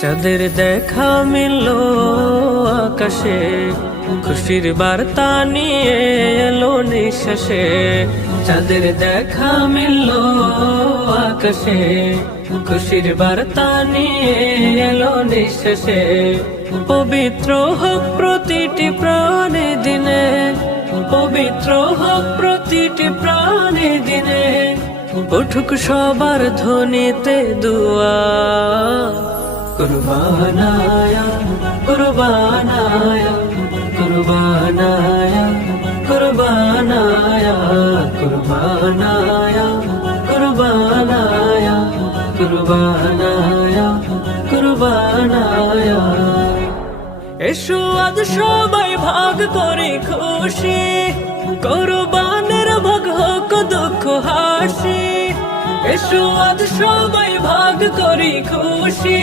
চাঁদের দেখা মিলল আকাশে, খুশির বার্তা নিয়ে এলো নিঃশ্বাসে। চাঁদের দেখা মিলল আকাশে, খুশির বার্তা নিয়ে এলো নিঃশ্বাসে। পবিত্র হোক প্রতিটি প্রাণী দিনে, পবিত্র হোক প্রতিটি প্রাণী দিনে। উঠুক সবার ধ্বনিতে দুয়া, কুরবানায়া কুরবানায়া কুরবানায়া কুরবানায়া কুরবানায়া কুরবানায়া কুরবানায়া কুরবানায়া। এসো আজ সবাই ভাগ করে খুশি, কুরবানের ভাগ হোক দুঃখ হাসি। এসো আজ সবাই ভাগ করে খুশি।